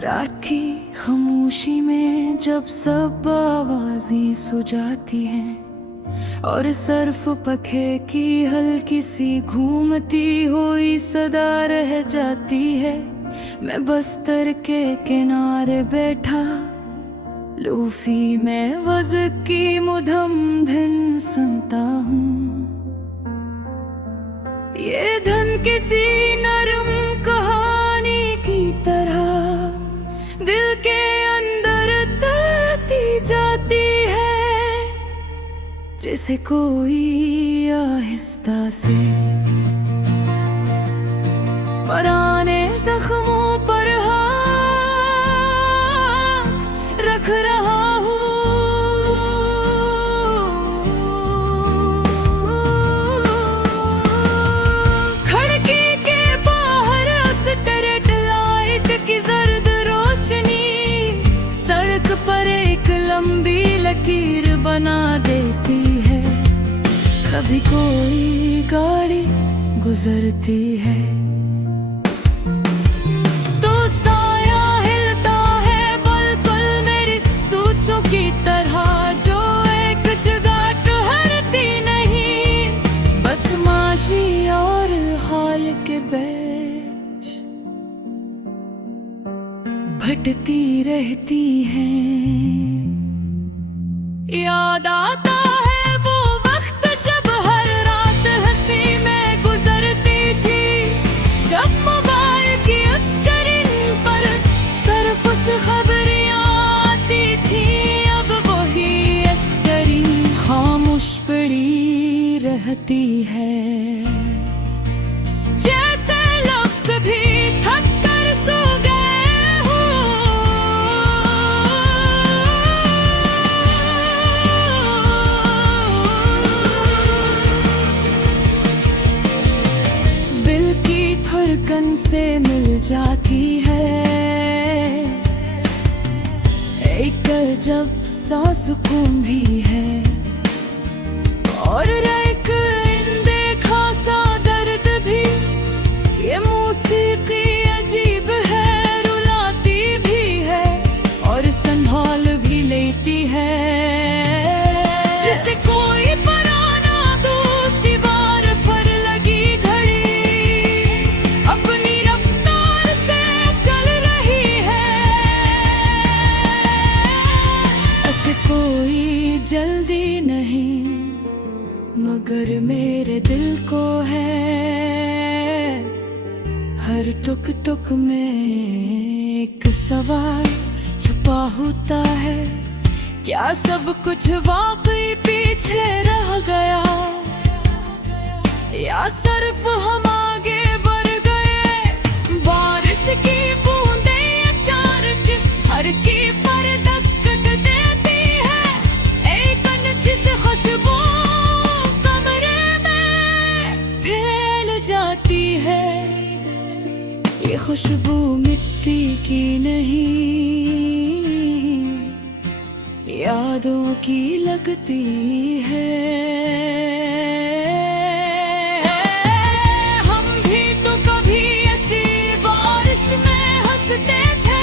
रात की खामोशी में जब सब आवाजें सो जाती हैं और सर्फ पखे की हल्की सी घूमती हुई सदा रह जाती है, मैं बस्तर के किनारे बैठा लूफी में वज़ की मुधम धिन सुनता हूँ। ये धन किसी नरम कहानी की तरह दिल के अंदर तड़ती जाती है, जैसे कोई आहिस्ता से पुराने जख्मों पर हाथ रख रहा हूँ। खिड़की के बाहर स्ट्रीट लाइट की जर्द रोशनी सड़क पर एक लंबी लकीर बना देती है। कभी कोई गाड़ी गुजरती है तो साया हिलता है बिल्कुल मेरी सोचों की तरह, जो एक जगह ठहरती नहीं, बस माजी और हाल के बीच भटती रहती हैं। याद आता है वो वक्त जब हर रात हंसी में गुजरती थी, जब मोबाइल की स्क्रीन पर सिर्फ खबरियां आती थी। अब वही स्क्रीन खामोश पड़ी रहती है, जैसे लफ्ज़ भी थक कर सो गए हों। दिल की धड़कन से मिल जाती है एक जब सा सुकून भी है, और एक अनदेखा सा दर्द भी। ये मौसीकी अजीब है, रुलाती भी है और संभाल भी लेती है, जैसे कोई पुराना दोस्ती बार पर लगी घड़ी अपनी रफ्तार से चल रही है। ऐसे कोई जल्दी नहीं, मगर मेरे दिल को है। हर टुक टुक में एक सवाल छुपा होता है, क्या सब कुछ वाकई पीछे रह गया, या सिर्फ हम आगे बढ़ गए। बारिश की बूंदें अचानक हर की पर दस्तक देती है, एक अनछी सी खुशबू कमरे में फैल जाती है। ये खुशबू मिट्टी की नहीं, यादों की लगती है। हम भी तो कभी ऐसी बारिश में हंसते थे,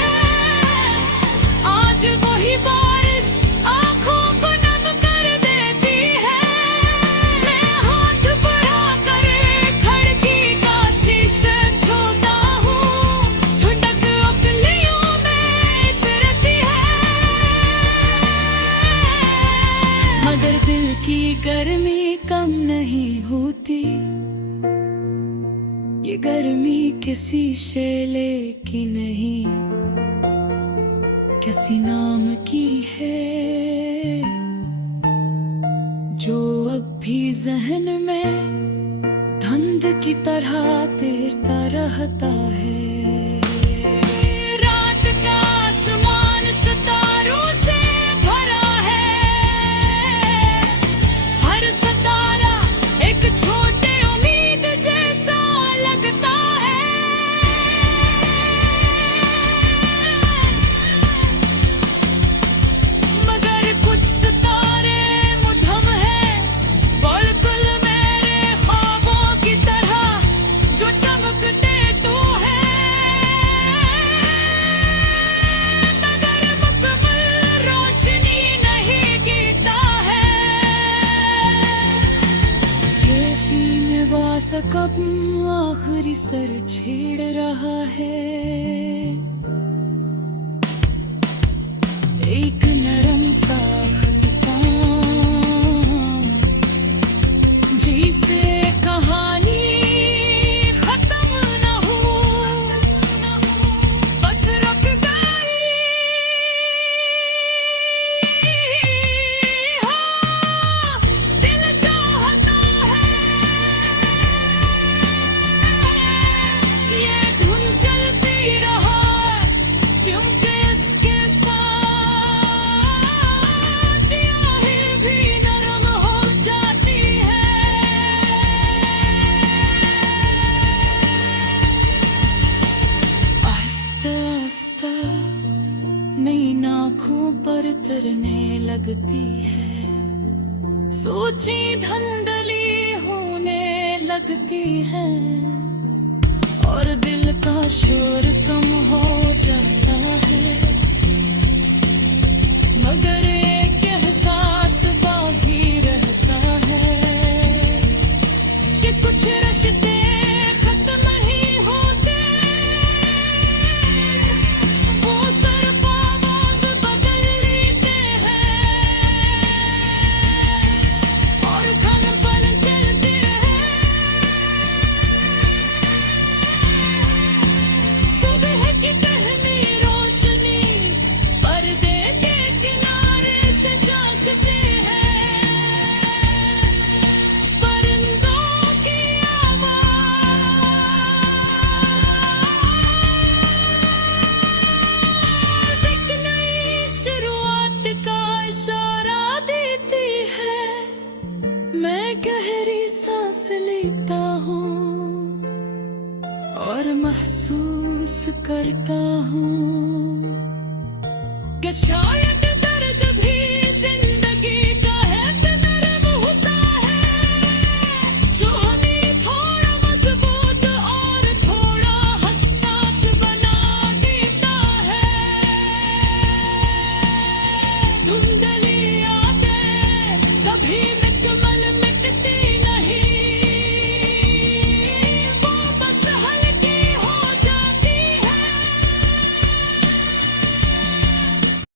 आज वही बारिश आंखों को नम कर देती है। मैं हाथ बढ़ाकर खिड़की का शीशा छूता हूँ, ठंडक उंगलियों में उतरती है, मगर दिल की गर्मी कम नहीं होती। ये गर्मी किसी शेले की नहीं, किसी नाम की है, जो अब भी जहन में धुंध की तरह तैरता रहता है। रात का आसमान सितारों से भरा है, हर सितारा एक छोटी उम्मीद जैसा लगता है। मगर कुछ सितारे मुधम है, बिल्कुल मेरे कब आखिरी सर छेड़ रहा है। एक नरम सा खटकान जिसे कहानी खत्म न हो, बस रुक गई। हाँ, दिल चाहता है ये धुन चलती रहा, क्योंकि इसके साथ आह भी नरम हो जाती है। आहिस्ता आहिस्ता नई आँखों पर तरने लगती है, सोची धंधली होने लगती है, और दिल का शोर कम हो जाता है, मगर एक एहसास बाकी रहता है कि कुछ रिश्ते खत्म नहीं होते। वो सर का आवाज बदल लेते हैं और घन पर चलते हैं। सुबह की पहली रोशनी पर्दे के किनारे से झांकते हैं, परिंदों की आवाज़ एक नई शुरुआत का इशारा देती है। मैं गहरी सांस लेता हूँ और महसूस करता हूँ कि शायद